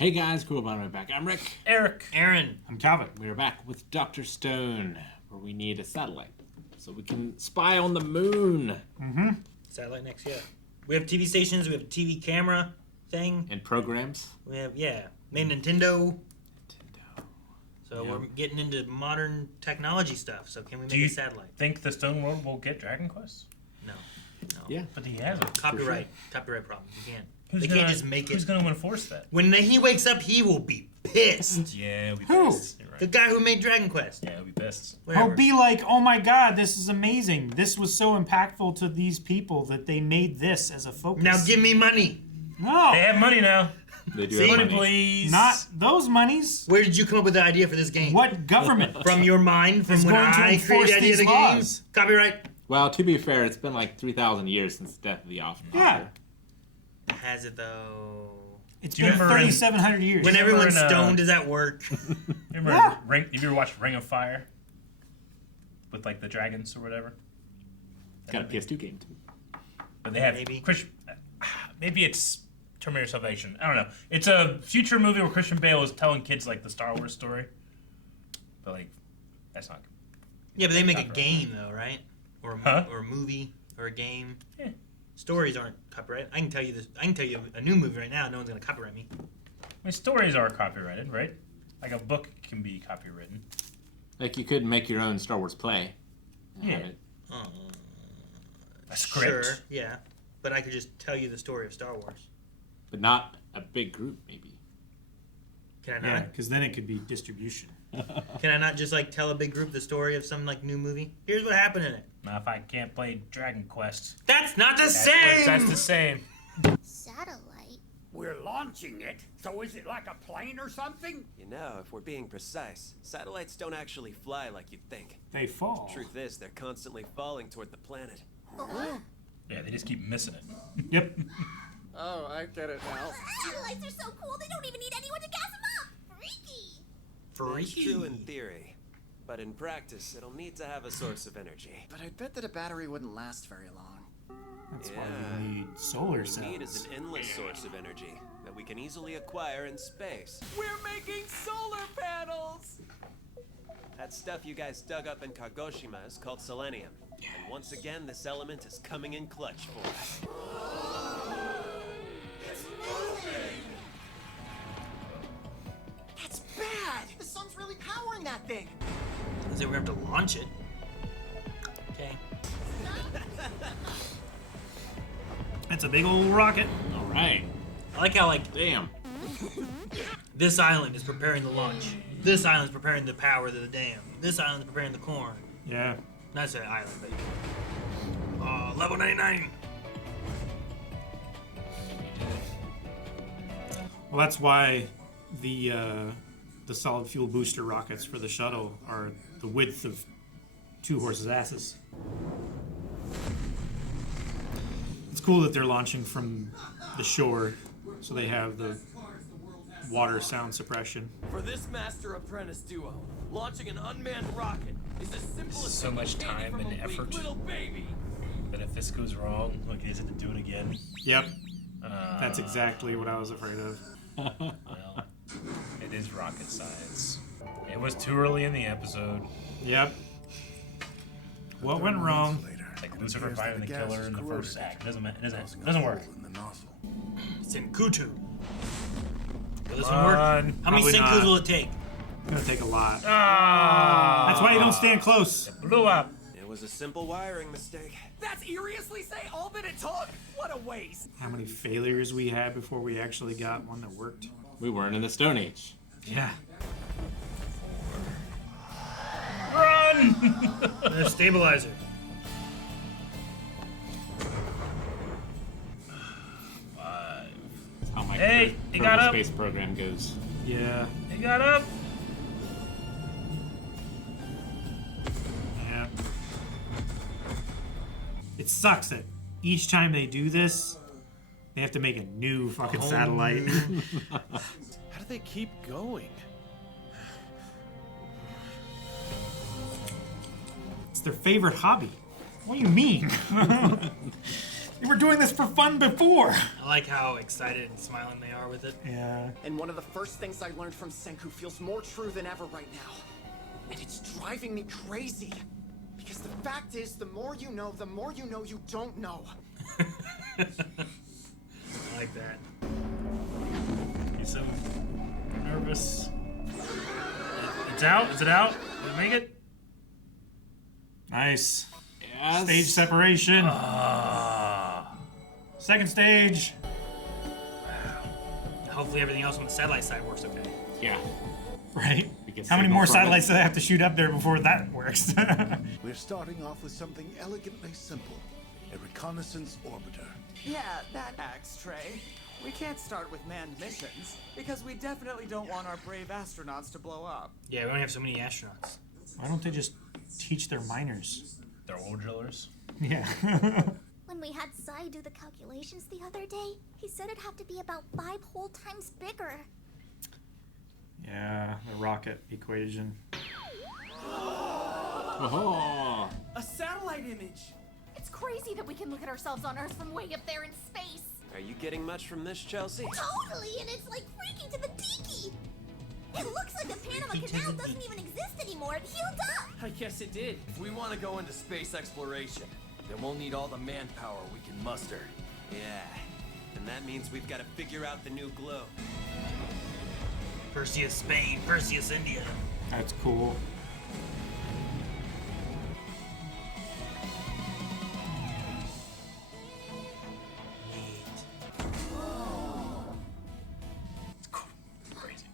Hey guys, cool about it back. I'm Rick. Eric. Aaron. I'm Calvin. We are back with Dr. Stone, where we need a satellite so we can spy on the moon. Mm-hmm. Satellite next, yeah. We have TV stations, we have a TV camera thing. And programs. We have, made Nintendo. So Yeah. we're getting into modern technology stuff. So can we make a satellite? Think the Stone World will get Dragon Quest? No. Yeah. But he hasn't. Copyright problem. You can't. Who's They gonna, can't just make it. Who's going to enforce that? When he wakes up, he will be pissed. Yeah, we Who? pissed. You're The right. guy who made Dragon Quest. Yeah, we pissed. Whatever. He'll be like, oh my god, this is amazing. This was so impactful to these people that they made this as a focus. Now give me money. No, They have money now. They do See? have Money, money. please. not those monies. Where did you come up with the idea for this game? What government? From your mind? From Is when going to I enforce created the idea of the these game? laws? Copyright? Well, to be fair, it's been like 3,000 years since the death of the author. Yeah. Has it though? It's Do you been remember in- 3,700 years. When remember everyone's in, stoned is at work. Remember Yeah. Have you ever watched Ring of Fire? With like the dragons or whatever? Got a PS2 game too. But they have Maybe. Maybe it's Terminator Salvation. I don't know. It's a future movie where Christian Bale is telling kids like the Star Wars story. But like, that's not. Yeah, but they make a Copyright. game though, right? Or a movie or a game. Yeah. Stories aren't copyrighted. I can tell you this. I can tell you a new movie right now. No one's gonna copyright me. I mean, stories are copyrighted, right? Like a book can be copywritten. Like you could make your own Star Wars play. And have Yeah. it. A script. Sure, yeah. But I could just tell you the story of Star Wars. But not a big group, maybe. Can I Yeah, not? because then it could be distribution. Can I not just like tell a big group the story of some like new movie? Here's what happened in it. Now, if I can't play Dragon Quest, That's not the that's, same. that's the same. Satellite? We're launching it, so is it like a plane or something? You know, if we're being precise, satellites don't actually fly like you'd think. They fall. Truth is, they're constantly falling toward the planet. Yeah, they just keep missing it. Yep. Oh, I get it now. Satellites are so cool, they don't even need anyone to gas them up! Freaky! That's Freaky. true in theory, but in practice, it'll need to have a source of energy. But I'd bet that a battery wouldn't last very long. That's Yeah. why we need solar What we need is cells. an endless source of energy that we can easily acquire in space. We're making solar panels! That stuff you guys dug up in Kagoshima is called selenium. And once again, this element is coming in clutch for us. That's bad! The sun's really powering that thing! So we have to launch it. Okay. It's a big old rocket. All right. I like how like Damn. this island is preparing the launch. This island's preparing the power to the dam. This island's preparing the corn. Yeah. Not say island, but level 99. Well, that's why the solid fuel booster rockets for the shuttle are the width of 2 horses' asses. It's cool that they're launching from the shore, so they have the water sound suppression. For this master-apprentice duo, launching an unmanned rocket is as simple as So much candy time from and a weak effort. little baby. But if this goes wrong, like they have to do it again. Yep, that's exactly what I was afraid of. Well, it is rocket science. It was too early in the episode. Yep. What went wrong? Like Lucifer finding the killer in the first act. It doesn't work. Senkutu. Will this Come one work? on. How many Probably Senkus not. will it take? It's gonna take a lot. Ah! That's why you don't stand close. Blew up. It was a simple wiring mistake. That's seriously say all that it took? What a waste! How many failures we had before we actually got one that worked? We weren't in the Stone Age. Yeah. Run! The stabilizer. That's how my Hey, he Kerbal got up. space program goes. Yeah. He got up. Yeah. It sucks that each time they do this, they have to make a new fucking satellite. How do they keep going? It's their favorite hobby. What do you mean? We were doing this for fun before. I like how excited and smiling they are with it. Yeah. And one of the first things I learned from Senku feels more true than ever right now. And it's driving me crazy. Because the fact is, the more you know you don't know. I like that. He's so nervous. It's out? Is it out? Did it make it? Nice. Yes. Stage separation. Second stage. Hopefully everything else on the satellite side works okay. Yeah. Right. We get How many signal more from satellites it. do they have to shoot up there before that works? We're starting off with something elegantly simple. A reconnaissance orbiter. Yeah, that acts, Trey. We can't start with manned missions, because we definitely don't want our brave astronauts to blow up. Yeah, we only have so many astronauts. Why don't they just teach their miners? They're ore drillers. Yeah. When we had Sai do the calculations the other day, he said it'd have to be about 5 whole times bigger. Yeah, the rocket equation. Oh. A satellite image! It's crazy that we can look at ourselves on Earth from way up there in space. Are you getting much from this, Chelsea? Totally, and it's like freaking to the deaky. It looks like the Panama Canal doesn't even exist anymore. It healed up. I guess it did. If we want to go into space exploration, then we'll need all the manpower we can muster. Yeah. And that means we've got to figure out the new globe. Perseus Spain, Perseus India. That's cool. Crazy.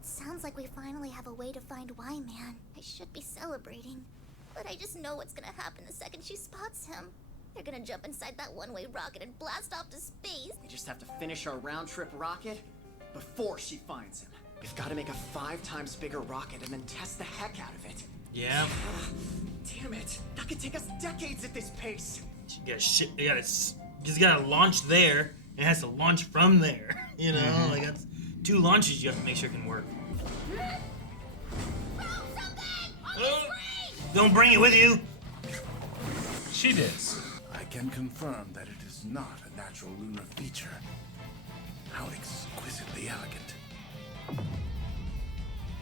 Sounds like we finally have a way to find Y-Man. I should be celebrating. But I just know what's gonna happen the second she spots him. They're gonna jump inside that one-way rocket and blast off to space. We just have to finish our round-trip rocket before she finds him. We've got to make a 5 times bigger rocket and then test the heck out of it. Yeah. Damn it! That could take us decades at this pace. You gotta launch there. It has to launch from there. You know, like that's 2 launches you have to make sure it can work. Don't bring it with you. She did. I can confirm that it is not a natural lunar feature. How exquisitely elegant.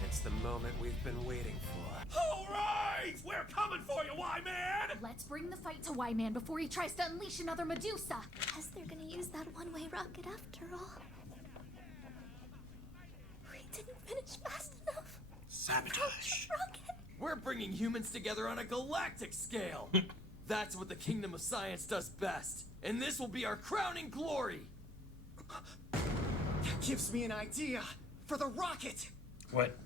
It's the moment we've been waiting for. All right! We're coming for you, Y-Man! Let's bring the fight to Y-Man before he tries to unleash another Medusa. Guess they're gonna use that one-way rocket after all. We didn't finish fast enough. Sabotage. Rocket. We're bringing humans together on a galactic scale. That's what the Kingdom of Science does best. And this will be our crowning glory. That gives me an idea for the rocket. What?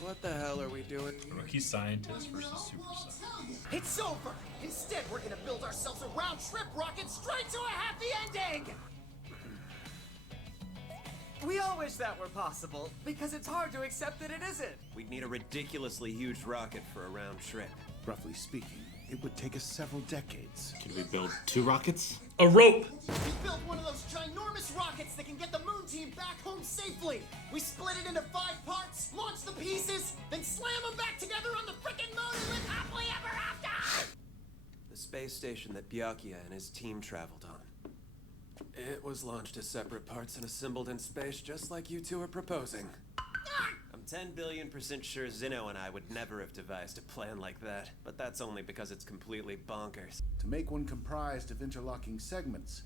What the hell are we doing? Rookie scientist versus super scientist. It's over. Instead, we're gonna build ourselves a round-trip rocket straight to a happy ending. We all wish that were possible, because it's hard to accept that it isn't. We'd need a ridiculously huge rocket for a round trip. Roughly speaking, it would take us several decades. Can we build 2 rockets? A rope. We built one of those ginormous rockets that can get the moon team back home safely. We split it into 5 parts, launched the pieces, then slam them back together on the frickin' moon and live happily ever after! The space station that Byakuya and his team traveled on. It was launched as separate parts and assembled in space just like you two are proposing. I'm 10 billion% sure Zeno and I would never have devised a plan like that, but that's only because it's completely bonkers. To make one comprised of interlocking segments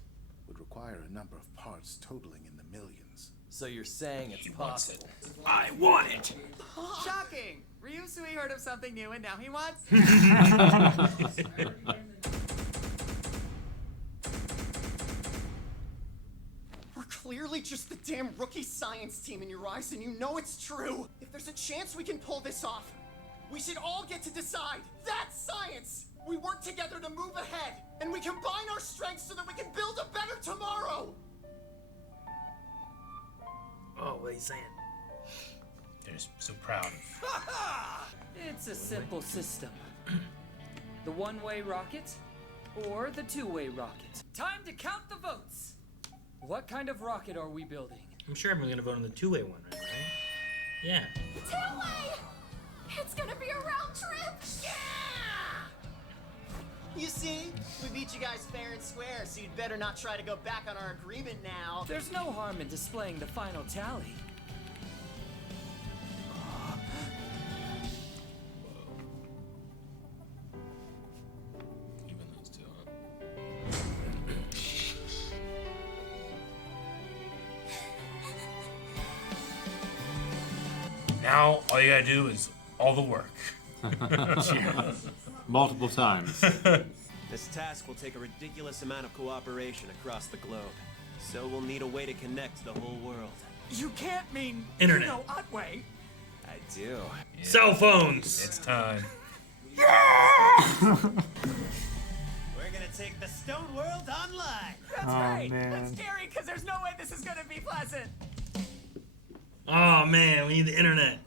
would require a number of parts totaling in the millions. So you're saying it's possible. I want it. Shocking! Ryusui heard of something new and now he wants... We're clearly just the damn rookie science team in your eyes, and you know it's true. If there's a chance we can pull this off, we should all get to decide. That's science! We work together to move ahead, and we combine our strengths so that we can build a better tomorrow! Oh, what are you saying? They're just so proud of. It's a simple system. The one-way rocket or the two-way rocket. Time to count the votes. What kind of rocket are we building? I'm sure everyone's gonna vote on the 2-way one, right? Yeah. Two-way! It's gonna be a round trip! You see? We beat you guys fair and square, so you'd better not try to go back on our agreement now. There's no harm in displaying the final tally. Even those two, huh? Now, all you gotta do is all the work. Multiple times. This task will take a ridiculous amount of cooperation across the globe. So we'll need a way to connect the whole world. You can't mean Internet. you know Otway. I do. Cell phones. It's time. We're gonna take the stone world online. That's Oh, right. man. That's scary because there's no way this is gonna be pleasant. Oh man, we need the internet.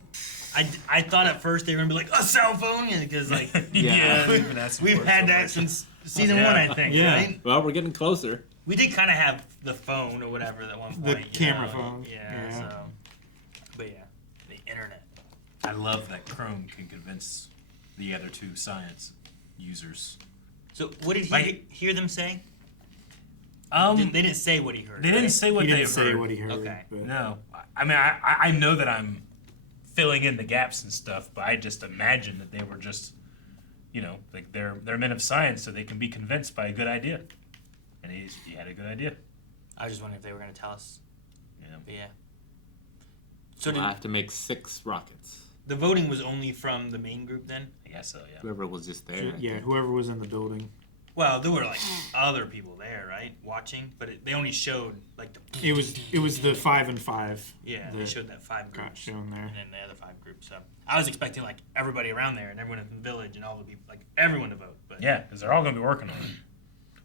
I thought at first they were gonna be like a cell phone because like Yeah. Even that's we've worse had so that much. since season Yeah. 1, I think. Yeah. Right? Well, we're getting closer. We did kind of have the phone or whatever at one The point. camera phone. Yeah, Yeah. So, but yeah, the internet. I love that Chrome can convince the other two science users. So what did he Like- hear them say? They They didn't say what he heard. didn't right? say what He they didn't say heard. what he heard. Okay. But No, I mean I know that I'm filling in the gaps and stuff, but I just imagine that they were just, like they're men of science, so they can be convinced by a good idea, and he had a good idea. I was just wondering if they were gonna tell us. Yeah. But yeah. So So we'll did, have to make 6 rockets. the voting was only from the main group then? I guess so. Yeah. Whoever was just there. I yeah, think. whoever was in the building. Well, there were like other people there, right, watching, but they only showed like the. It was the 5 and 5. Yeah, they that showed that 5 got groups. shown there. And then the other 5 groups. So I was expecting like everybody around there and everyone in the village and all the people, like everyone to vote. But Yeah, because they're all going to be working on it,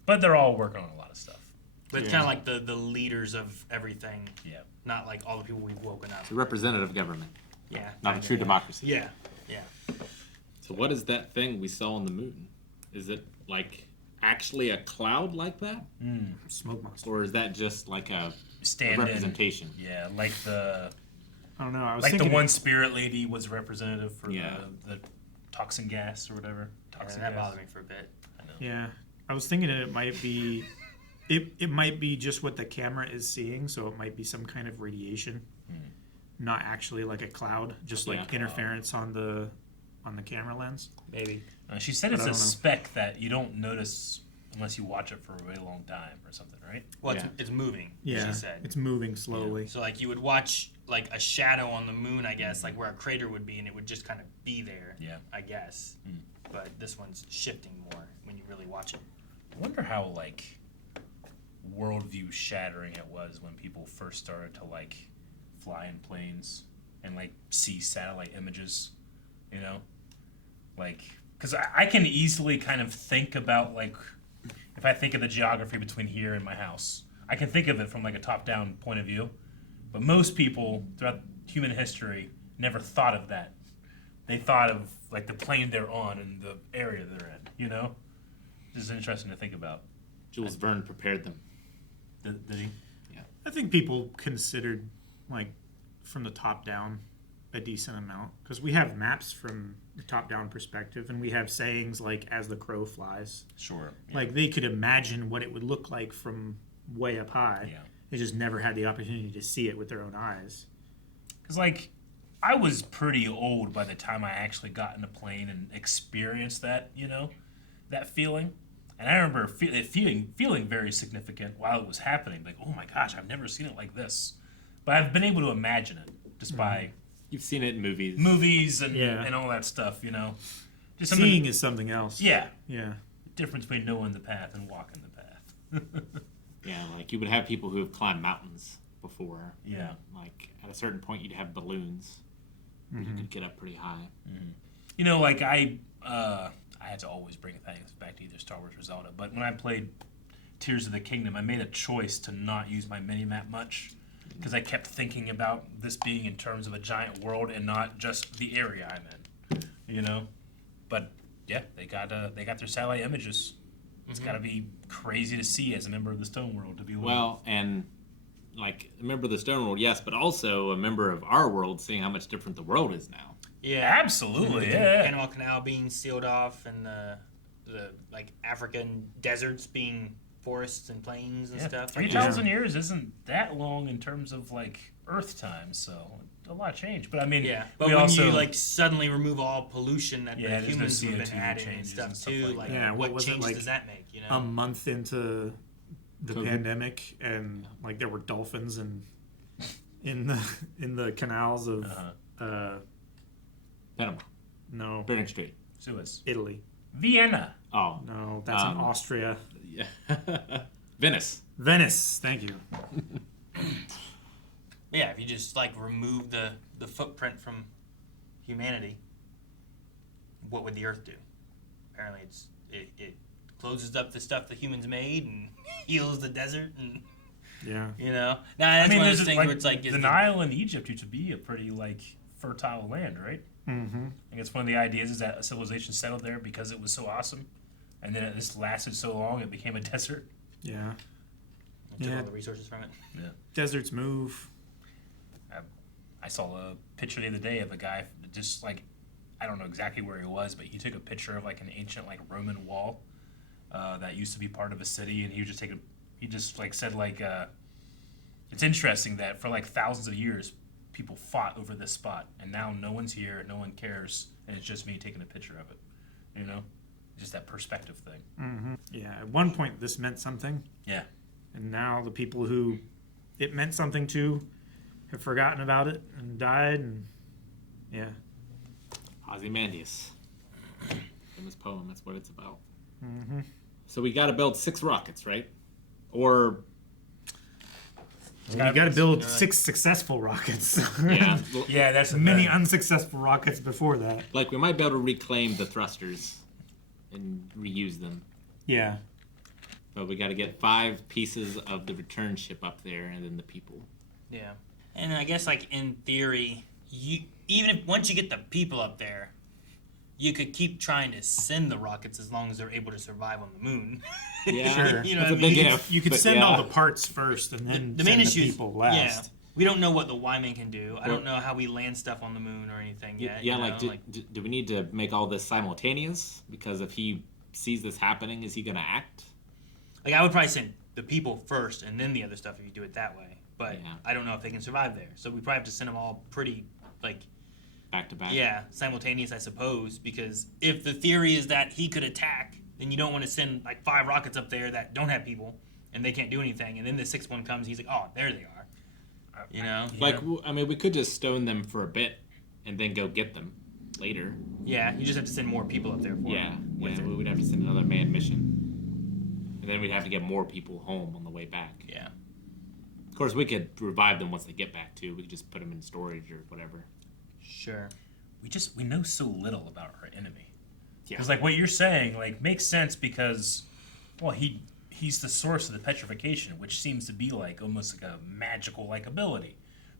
but they're all working on a lot of stuff. but it's Yeah. kind of like the leaders of everything, Yeah. not like all the people we've woken up. It's a representative government, Yeah. not a kinda, true yeah. democracy. Yeah. Yeah. So what is that thing we saw on the moon? Is it like actually a cloud like that? Smoke monster. Or is that just like a Stand representation? Yeah, like the I don't know. I was like the thinking one spirit lady was representative for Yeah. the toxin gas or whatever. And Toxin that gas. bothered me for a bit. I know. Yeah, I was thinking it might be, it might be just what the camera is seeing, so it might be some kind of radiation, not actually like a cloud, just like Yeah. interference on the camera lens. Maybe. She said But it's I a don't know. speck that you don't notice unless you watch it for a really long time or something, right? Well, Yeah. it's moving. Yeah, She said. it's moving slowly. So like you would watch like a shadow on the moon, I guess, like where a crater would be, and it would just kind of be there. Yeah. I guess. But this one's shifting more when you really watch it. I wonder how like worldview shattering it was when people first started to like fly in planes and like see satellite images, like because I can easily kind of think about like if I think of the geography between here and my house, I can think of it from like a top-down point of view, but most people throughout human history never thought of that. They thought of like the plane they're on and the area they're in, This is interesting to think about. Jules Verne prepared them. Did he? I think people considered like from the top down a decent amount because we have maps from the top down perspective and we have sayings like "as the crow flies." Sure. Like they could imagine what it would look like from way up high. Yeah. They just never had the opportunity to see it with their own eyes. Because, like, I was pretty old by the time I actually got in a plane and experienced that, that feeling. And I remember it feeling very significant while it was happening. Like, oh my gosh, I've never seen it like this. But I've been able to imagine it just by You've seen it in movies. and all that stuff, Just something, Seeing is something else. yeah, Yeah. difference between knowing the path and walking the path. Yeah, like you would have people who have climbed mountains before. Yeah. Like at a certain point, you'd have balloons. You could get up pretty high. Like I had to always bring things back to either Star Wars or Zelda, but when I played Tears of the Kingdom, I made a choice to not use my mini-map much because I kept thinking about this being in terms of a giant world and not just the area I'm in, But yeah, they got their satellite images. It's got to be crazy to see as a member of the Stone World to be able Well, and like a member of the Stone World, yes, but also a member of our world, seeing how much different the world is now. Yeah, Absolutely, the yeah. Panama Canal being sealed off, and the like African deserts being forests and plains and stuff. 3,000 years isn't that long in terms of like Earth time, so a lot changed. But I mean, but we when also you like suddenly remove all pollution that the there's no humans have been CO2 adding and changes stuff and stuff too, like like, that. Yeah, what was it, change like, does that make? You know, a month into the COVID. pandemic, and like there were dolphins and in the canals of Panama, no Bering Strait, Suez, Italy. Vienna. Oh, No, that's in Austria. yeah, Venice. Venice. Thank you. yeah, if you just like remove the footprint from humanity, what would the Earth do? Apparently, it closes up the stuff the humans made and heals the desert, and Yeah. you know. Now that's one of those things like, where it's like the Nile in Egypt used to be a pretty like fertile land, right? Mm-hmm. I guess one of the ideas is that a civilization settled there because it was so awesome, and then it just lasted so long it became a desert. Yeah. took Yeah. all the resources from it. Yeah. Deserts move. I saw a picture the other day of a guy just like, I don't know exactly where he was, but he took a picture of like an ancient like Roman wall that used to be part of a city, and he was just taking, he just like said like, it's interesting that for like thousands of years people fought over this spot, and now no one's here, no one cares, and it's just me taking a picture of it. You know, just that perspective thing. Mm-hmm. Yeah. At one point, this meant something. Yeah. And now the people who it meant something to have forgotten about it and died, and yeah. Ozymandias. In this poem, that's what it's about. Mm-hmm. So we got to build 6 rockets, right? Or You got to build 6 successful rockets. yeah, Yeah, that's a Many bad- unsuccessful rockets before that. like we might be able to reclaim the thrusters and reuse them. Yeah. But we got to get 5 pieces of the return ship up there, and then the people. Yeah, and I guess like in theory, you even if once you get the people up there, you could keep trying to send the rockets as long as they're able to survive on the moon. Yeah, Sure. You know that's what a I big mean? if. You could but send yeah. all the parts first, and then The main send issue the is people yeah, last. we don't know what the Y-Man can do. I Well- don't know how we land stuff on the moon or anything yet. Yeah, you like, know? do we need to make all this simultaneous? Because if he sees this happening, is he going to act? Like I would probably send the people first and then the other stuff if you do it that way. But Yeah. I don't know if they can survive there. So we probably have to send them all pretty like Back to back? yeah, simultaneous I suppose, because if the theory is that he could attack, then you don't want to send like 5 rockets up there that don't have people and they can't do anything, and then the 6th one comes, he's like, "Oh, there they are." You know? Like, I mean, we could just stone them for a bit and then go get them later. Yeah, you just have to send more people up there for Yeah, it. With it. we would have to send another manned mission. And then we'd have to get more people home on the way back. Yeah. Of course, we could revive them once they get back, too. We could just put them in storage or whatever. Sure. we know so little about our enemy. Yeah. Because like what you're saying, like makes sense because, well, he's the source of the petrification, which seems to be like almost like a magical like ability.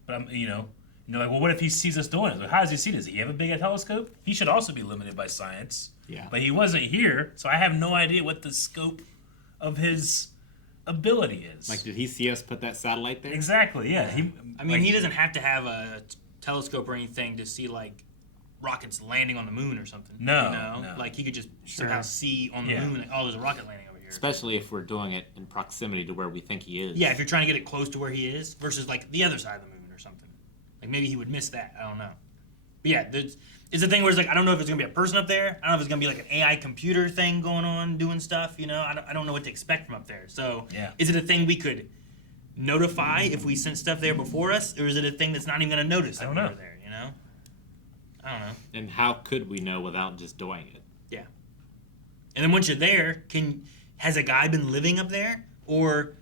But I'm like, well, what if he sees us doing it? Like, how does he see this? Does he have a big telescope? He should also be limited by science. Yeah. But he wasn't here, so I have no idea what the scope of his ability is. Like, did he see us put that satellite there? Exactly. Yeah. I mean, he doesn't have to have a telescope or anything to see like rockets landing on the moon or something. No, you know? no. Like he could just somehow see on the Yeah. moon, like, oh, there's a rocket landing over here. Especially if we're doing it in proximity to where we think he is. Yeah, if you're trying to get it close to where he is versus like the other side of the moon or something. Like maybe he would miss that. I don't know. But yeah, it's a thing where it's like I don't know if it's gonna be a person up there. I don't know if it's gonna be like an AI computer thing going on doing stuff. You know, I don't know what to expect from up there. So Yeah. is it a thing we could notify if we sent stuff there before us, or is it a thing that's not even gonna notice that don't we know. were there? You know, I don't know. And how could we know without just doing it? Yeah. And then once you're there, has a guy been living up there, or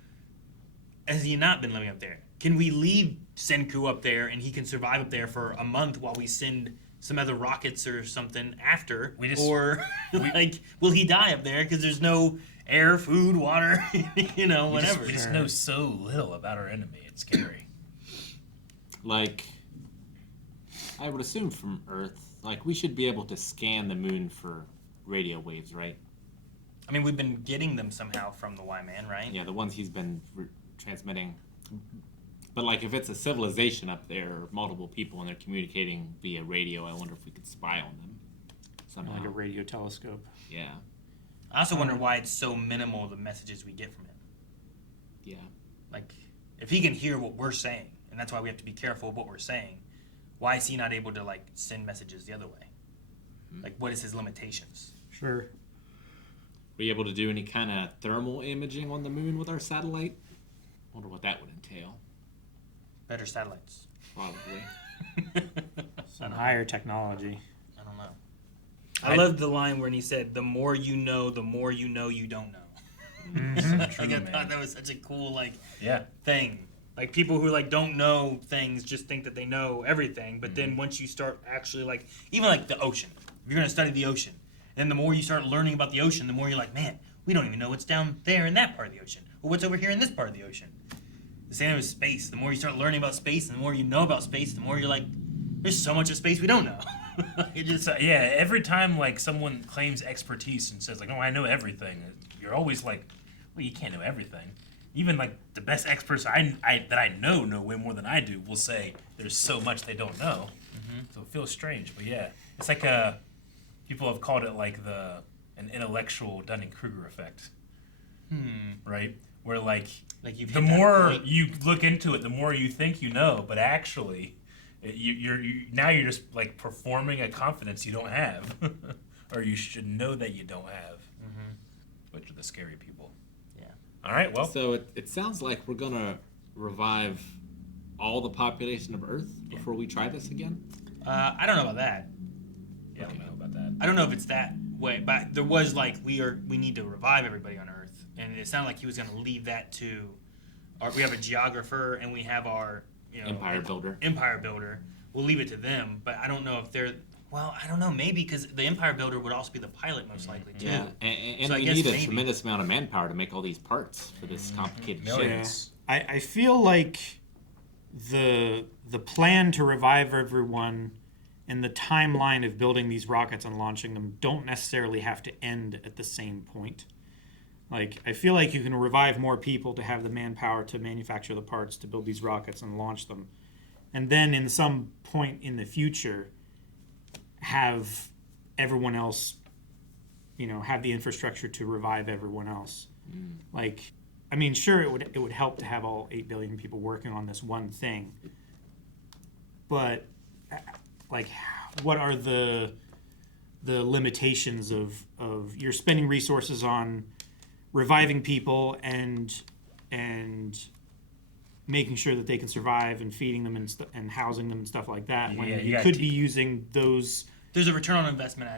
has he not been living up there? Can we leave Senku up there and he can survive up there for a month while we send some other rockets or something after? Like, will he die up there because there's no air, food, water, you know, whatever? We just know so little about our enemy. It's scary. Like, I would assume from Earth, like, we should be able to scan the moon for radio waves, right? I mean, we've been getting them somehow from the Y-Man, right? Yeah, the ones he's been transmitting. But like, if it's a civilization up there, or multiple people, and they're communicating via radio, I wonder if we could spy on them somehow. Like a radio telescope. Yeah. I also wonder why it's so minimal, the messages we get from him. Yeah. Like, if he can hear what we're saying, and that's why we have to be careful of what we're saying, why is he not able to, like, send messages the other way? Like, what is his limitations? Sure. Were you able to do any kind of thermal imaging on the moon with our satellite? Wonder what that would entail. Better satellites. Probably. Some higher technology. I don't know. I love the line when he said, the more you know you don't know. So Like, true, I man. thought that was such a cool, like, Yeah. thing. Like, people who, like, don't know things just think that they know everything, but then once you start actually, like, even like the ocean, if you're going to study the ocean, and the more you start learning about the ocean, the more you're like, man, we don't even know what's down there in that part of the ocean, or what's over here in this part of the ocean. The same with space. The more you start learning about space, and the more you know about space, the more you're like, there's so much of space we don't know. It just, So, yeah, every time like someone claims expertise and says like, "Oh, I know everything," you're always like, "Well, you can't know everything." Even like the best experts that I know way more than I do will say there's so much they don't know. So it feels strange, but yeah, it's like people have called it like an intellectual Dunning-Kruger effect, right? Where like you've the hit that more point. you look into it, the more you think you know, but actually, you're just like performing a confidence you don't have, or you should know that you don't have, which are the scary people. Yeah. All right. Well. So it sounds like we're gonna revive all the population of Earth before we try this again. I don't know about that. Yeah, I don't know about that. I don't know if it's that way, but there was like we need to revive everybody on Earth, and it sounded like he was going to leave that to we have a geographer and we have our Empire builder. Empire builder. We'll leave it to them, but I don't know if they're I don't know, maybe because the Empire builder would also be the pilot most likely too. Yeah, and So I we guess need a maybe. tremendous amount of manpower to make all these parts for this complicated ship. Millions. I feel like the plan to revive everyone and the timeline of building these rockets and launching them don't necessarily have to end at the same point. Like, I feel like you can revive more people to have the manpower to manufacture the parts to build these rockets and launch them. And then in some point in the future, have everyone else, have the infrastructure to revive everyone else. Like, I mean, sure, it would help to have all 8 billion people working on this one thing. But, like, what are the limitations of you're spending resources on reviving people and making sure that they can survive and feeding them and housing them and stuff like that, when Yeah, you you gotta could be using those. There's a return on investment.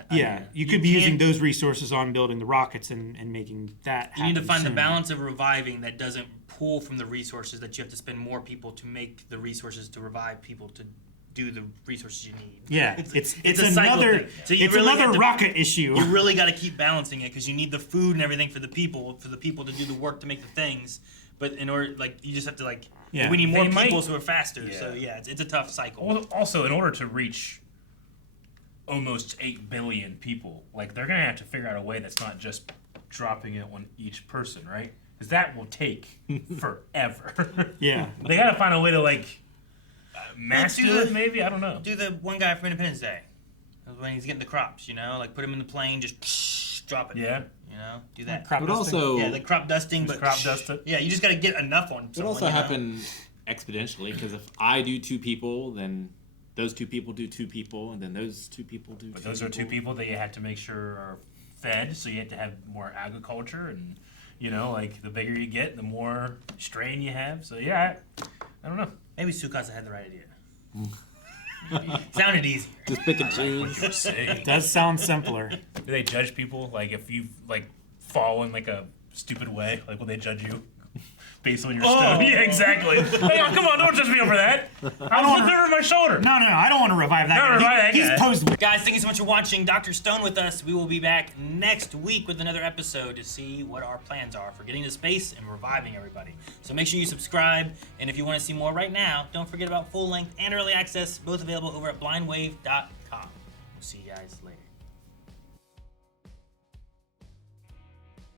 You could be using those resources on building the rockets and making that happen. You need to find the sooner. balance of reviving that doesn't pull from the resources that you have to spend more people to make the resources to revive people to do the resources you need. Yeah, it's it's cycle another thing. So you it's really another have to- rocket issue. You really got to keep balancing it because you need the food and everything for the people to do the work to make the things. But in order, like, you just have to Yeah. we need more They might- people so we're faster. Yeah. So yeah, it's a tough cycle. Also, in order to reach almost 8 billion people, like, they're gonna have to figure out a way that's not just dropping it on each person, right? Because that will take forever. Yeah. They gotta find a way to mass Do do the- it, maybe. I don't know. Do the one guy from Independence Day when he's getting the crops, like put him in the plane, just drop it. Yeah. Do that. Crop But dusting. also, Yeah, the crop dusting, Just but crop dust it. Yeah, you just got to get enough on. it someone, also happen exponentially, because if I do 2 people, then those 2 people do 2 people, and then those 2 people do. But those are 2 people that you have to make sure are fed, so you have to have more agriculture, and the bigger you get, the more strain you have. So yeah, I don't know. Maybe Sukasa had the right idea. Sounded easier. Just pick and What choose. you're saying. Does sound simpler. Do they judge people? Like, if you fall in a stupid way, will they judge you based on your stuff? Yeah, exactly. Hey, come on, don't judge me over that. I was looking over my shoulder. No, I don't want to revive that No, guy. revive that He's guy. posed. Guys, thank you so much for watching Dr. Stone with us. We will be back next week with another episode to see what our plans are for getting to space and reviving everybody. So make sure you subscribe, and if you want to see more right now, don't forget about full length and early access, both available over at blindwave.com. We'll see you guys later.